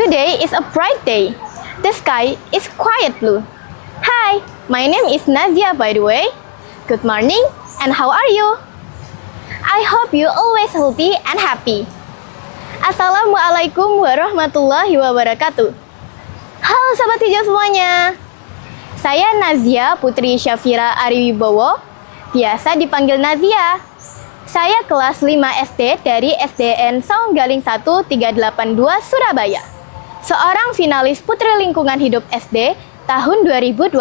Today is a bright day. The sky is quiet blue. Hi, my name is Nazia by the way. Good morning and how are you? I hope you always healthy and happy. Assalamualaikum warahmatullahi wabarakatuh. Halo Sobat Hijau semuanya. Saya Nazia Putri Syafira Ariwibowo, biasa dipanggil Nazia. Saya kelas 5 SD dari SDN Saunggaling 1 382 Surabaya. Seorang finalis Putri Lingkungan Hidup SD tahun 2025.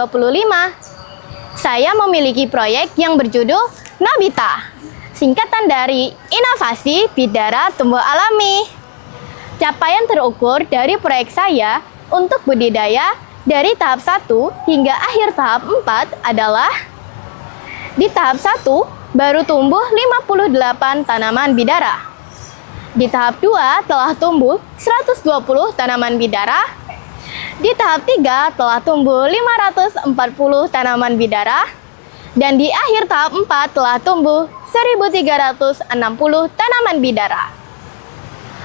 Saya memiliki proyek yang berjudul Nabita, singkatan dari Inovasi Bidara Tumbuh Alami. Capaian terukur dari proyek saya untuk budidaya dari tahap 1 hingga akhir tahap 4 adalah di tahap 1 baru tumbuh 58 tanaman bidara. Di tahap 2 telah tumbuh 120 tanaman bidara. Di tahap 3 telah tumbuh 540 tanaman bidara. Dan di akhir tahap 4 telah tumbuh 1360 tanaman bidara.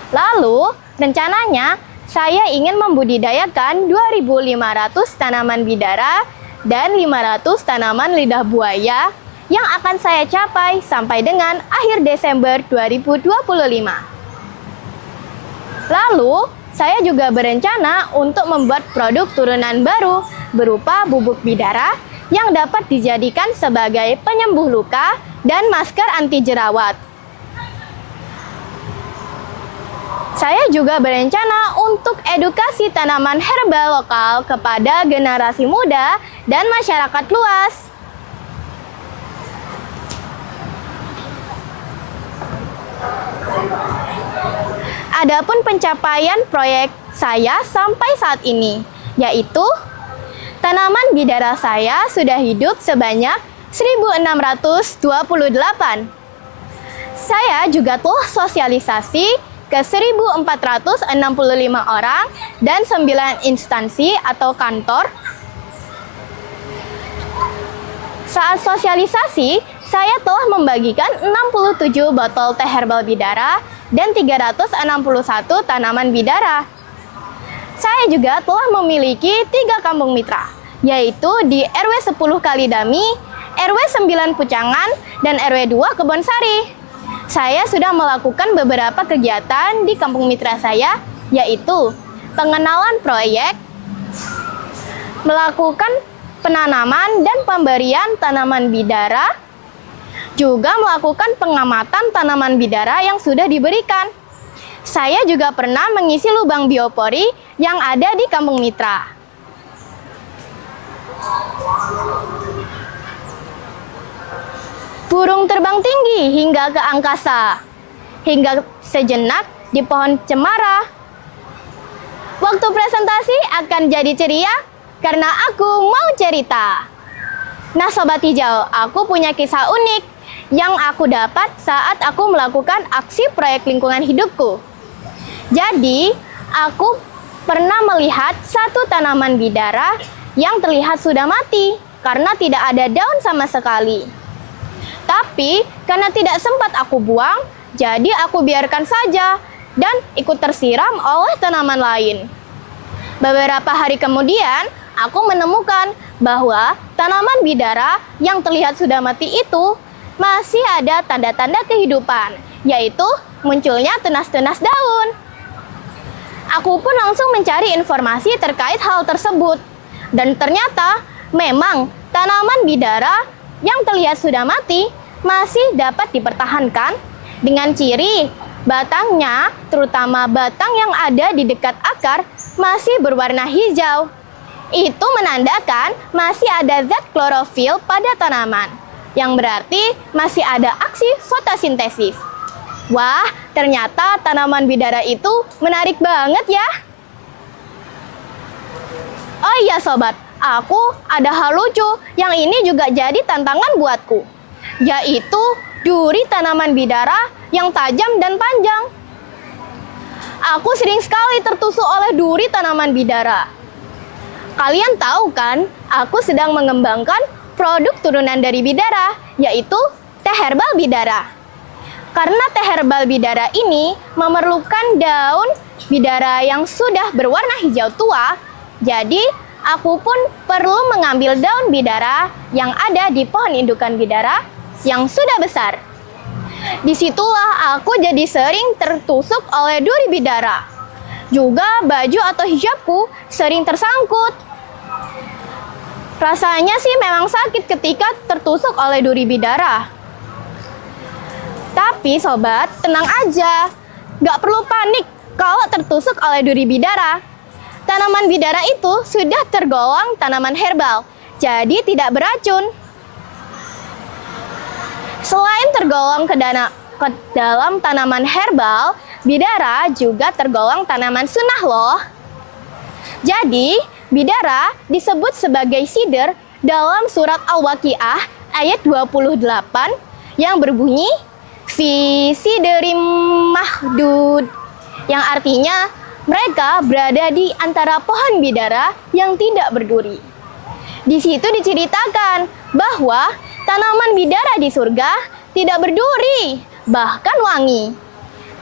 Lalu, rencananya saya ingin membudidayakan 2.500 tanaman bidara dan 500 tanaman lidah buaya yang akan saya capai sampai dengan akhir Desember 2025. Lalu, saya juga berencana untuk membuat produk turunan baru berupa bubuk bidara yang dapat dijadikan sebagai penyembuh luka dan masker anti jerawat. Saya juga berencana untuk edukasi tanaman herbal lokal kepada generasi muda dan masyarakat luas. Adapun pencapaian proyek saya sampai saat ini, yaitu tanaman bidara saya sudah hidup sebanyak 1.628. Saya juga telah sosialisasi ke 1.465 orang dan 9 instansi atau kantor. Saat sosialisasi, saya telah membagikan 67 botol teh herbal bidara dan 361 tanaman bidara. Saya juga telah memiliki 3 kampung mitra, yaitu di RW 10 Kalidami, RW 9 Pucangan, dan RW 2 Kebonsari. Saya sudah melakukan beberapa kegiatan di kampung mitra saya, yaitu pengenalan proyek, melakukan penanaman dan pemberian tanaman bidara, juga melakukan pengamatan tanaman bidara yang sudah diberikan. Saya juga pernah mengisi lubang biopori yang ada di kampung mitra. Burung terbang tinggi hingga ke angkasa, hingga sejenak di pohon cemara. Waktu presentasi akan jadi ceria karena aku mau cerita. Nah Sobat Hijau, aku punya kisah unik yang aku dapat saat aku melakukan aksi proyek lingkungan hidupku. Jadi, aku pernah melihat satu tanaman bidara yang terlihat sudah mati karena tidak ada daun sama sekali. Tapi, karena tidak sempat aku buang, jadi aku biarkan saja dan ikut tersiram oleh tanaman lain. Beberapa hari kemudian, aku menemukan bahwa tanaman bidara yang terlihat sudah mati itu masih ada tanda-tanda kehidupan, yaitu munculnya tunas-tunas daun. Aku pun langsung mencari informasi terkait hal tersebut. Dan ternyata memang tanaman bidara yang terlihat sudah mati masih dapat dipertahankan dengan ciri batangnya, terutama batang yang ada di dekat akar, masih berwarna hijau. Itu menandakan masih ada zat klorofil pada tanaman, yang berarti masih ada aksi fotosintesis. Wah, ternyata tanaman bidara itu menarik banget ya. Oh iya sobat, aku ada hal lucu yang ini juga jadi tantangan buatku, yaitu duri tanaman bidara yang tajam dan panjang. Aku sering sekali tertusuk oleh duri tanaman bidara. Kalian tahu kan, aku sedang mengembangkan produk turunan dari bidara, yaitu teh herbal bidara. Karena teh herbal bidara ini memerlukan daun bidara yang sudah berwarna hijau tua, jadi aku pun perlu mengambil daun bidara yang ada di pohon indukan bidara yang sudah besar. Disitulah aku jadi sering tertusuk oleh duri bidara. Juga baju atau hijabku sering tersangkut. Rasanya sih memang sakit ketika tertusuk oleh duri bidara. Tapi sobat, tenang aja. Gak perlu panik kalau tertusuk oleh duri bidara. Tanaman bidara itu sudah tergolong tanaman herbal, jadi tidak beracun. Selain tergolong ke dalam tanaman herbal, bidara juga tergolong tanaman sunnah loh. Jadi, bidara disebut sebagai sider dalam surat Al-Waqiah ayat 28 yang berbunyi fi siderim mahdud, yang artinya mereka berada di antara pohon bidara yang tidak berduri. Di situ diceritakan bahwa tanaman bidara di surga tidak berduri, bahkan wangi.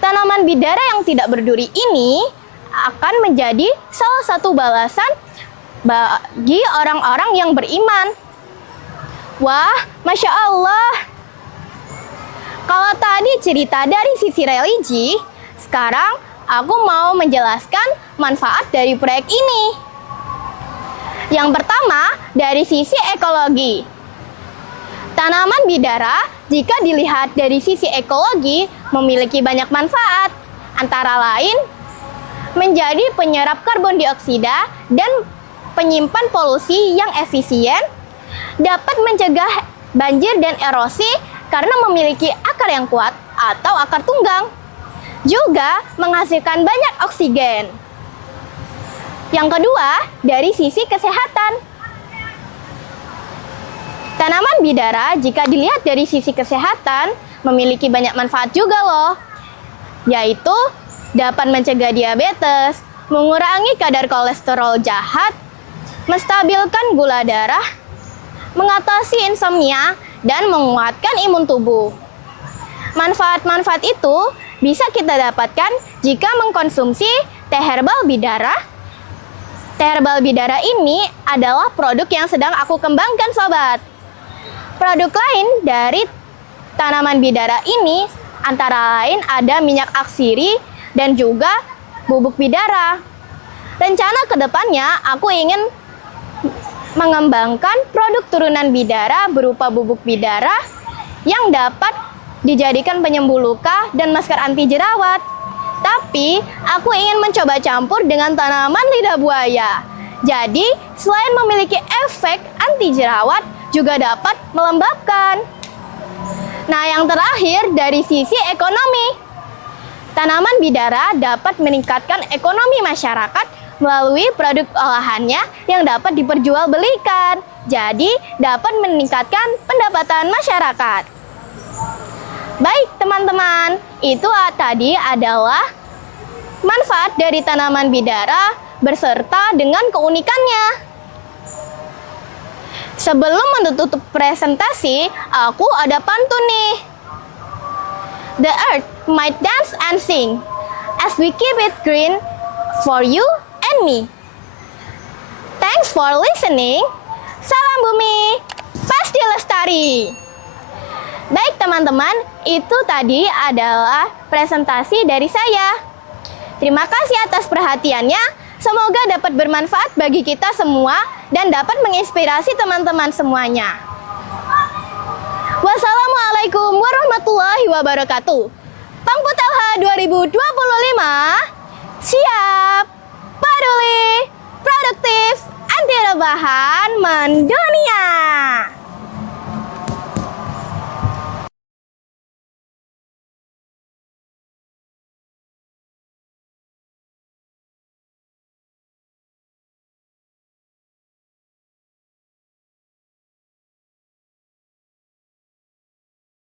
Tanaman bidara yang tidak berduri ini akan menjadi salah satu balasan bagi orang-orang yang beriman. Wah, Masya Allah. Kalau tadi cerita dari sisi religi, sekarang aku mau menjelaskan manfaat dari proyek ini. Yang pertama, dari sisi ekologi. Tanaman bidara, jika dilihat dari sisi ekologi, memiliki banyak manfaat. Antara lain, menjadi penyerap karbon dioksida dan penyimpan polusi yang efisien, dapat mencegah banjir dan erosi karena memiliki akar yang kuat atau akar tunggang. Juga menghasilkan banyak oksigen. Yang kedua, dari sisi kesehatan. Tanaman bidara jika dilihat dari sisi kesehatan memiliki banyak manfaat juga loh. Yaitu dapat mencegah diabetes, mengurangi kadar kolesterol jahat, menstabilkan gula darah, mengatasi insomnia, dan menguatkan imun tubuh. Manfaat-manfaat itu bisa kita dapatkan jika mengkonsumsi teh herbal bidara. Teh herbal bidara ini adalah produk yang sedang aku kembangkan, sobat. Produk lain dari tanaman bidara ini antara lain ada minyak aksiri dan juga bubuk bidara. Rencana kedepannya aku ingin mengembangkan produk turunan bidara berupa bubuk bidara yang dapat dijadikan penyembuh luka dan masker anti jerawat. Tapi, aku ingin mencoba campur dengan tanaman lidah buaya. Jadi, selain memiliki efek anti jerawat, juga dapat melembabkan. Nah, yang terakhir dari sisi ekonomi. Tanaman bidara dapat meningkatkan ekonomi masyarakat melalui produk olahannya yang dapat diperjualbelikan. Jadi, dapat meningkatkan pendapatan masyarakat. Baik, teman-teman, itu tadi adalah manfaat dari tanaman bidara beserta dengan keunikannya. Sebelum menutup presentasi, aku ada pantun nih. The earth might dance and sing as we keep it green for you and me. Thanks for listening. Salam bumi, pasti lestari. Baik teman-teman, itu tadi adalah presentasi dari saya. Terima kasih atas perhatiannya. Semoga dapat bermanfaat bagi kita semua dan dapat menginspirasi teman-teman semuanya. Wassalamualaikum warahmatullahi wabarakatuh. Pangputelha 2025, siap, peduli, produktif, anti rebahan, mendunia.